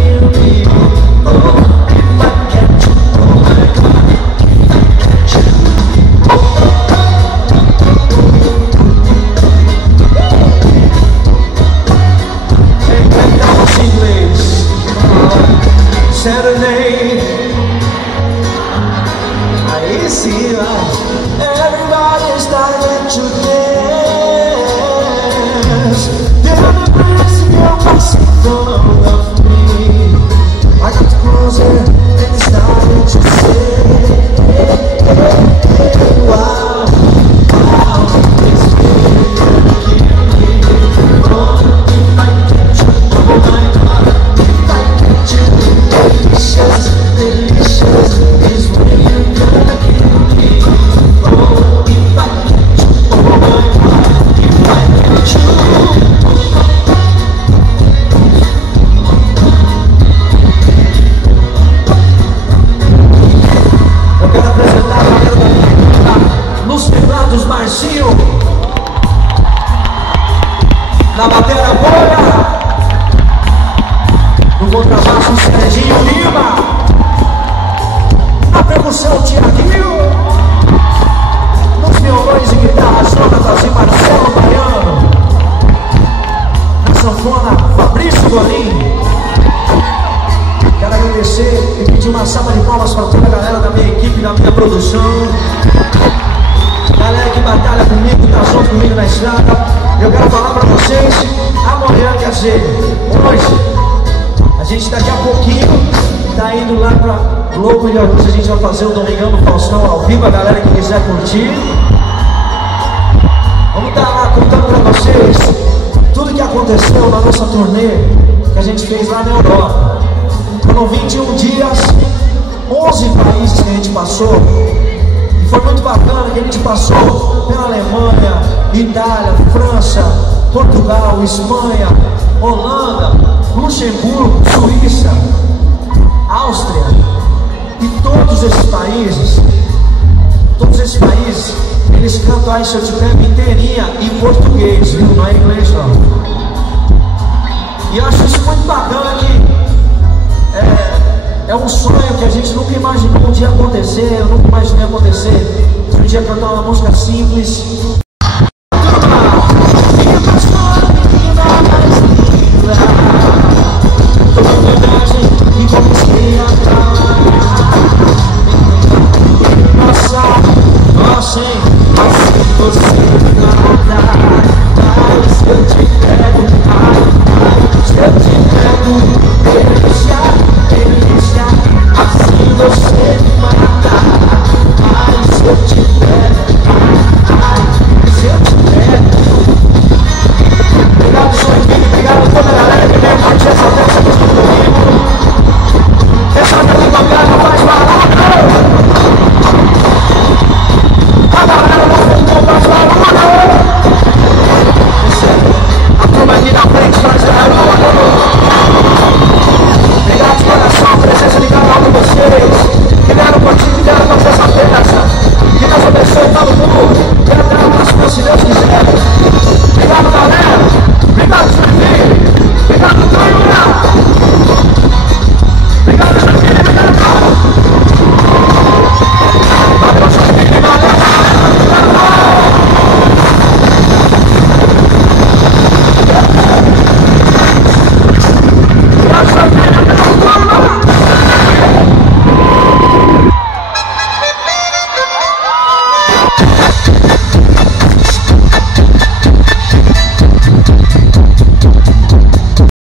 kill me. Oh, if I catch you, oh my God, if I catch you. Hey, cantamos em inglês. Saturday. Aí sim, vai. Everybody started to dance. The universe was in front of me. I got closer and it started to say, hey, hey, hey, wow, wow, it's really gonna kill me. Oh, if I catch you, oh my God, if I catch you, delicious, delicious is really gonna kill me. Oh, if I catch you, oh my God, if I catch you. Eu quero apresentar a galera da Luz Quebrados Marcinho, na bateria Bolha, no contrabaixo Serginho Lima, na percussão Tiaguinho, nos violões e guitarras Jonatas e Marcelo Baiano, na sanfona Fabrício Golim. Quero agradecer e pedir uma salva de palmas para toda a galera da minha equipe, da minha produção, galera que batalha comigo, tá junto comigo na estrada. Eu quero falar para vocês, amanhã, quer dizer, hoje, a gente daqui a pouquinho tá indo lá pra Globo de Augusta. A gente vai fazer o Domingão do Faustão ao vivo, a galera que quiser curtir. Vamos estar lá contando para vocês tudo que aconteceu na nossa turnê que a gente fez lá na Europa. Foram 21 dias, 11 países que a gente passou. E foi muito bacana que a gente passou pela Alemanha, Itália, França, Portugal, Espanha, Holanda, Luxemburgo, Suíça, Áustria. E todos esses países, eles cantam a Seu Tempo inteirinha em português, viu? Não é inglês não. E eu acho isso muito bacana que é um sonho que a gente nunca imaginou um dia acontecer. Eu nunca imaginei acontecer. Um dia cantar uma música simples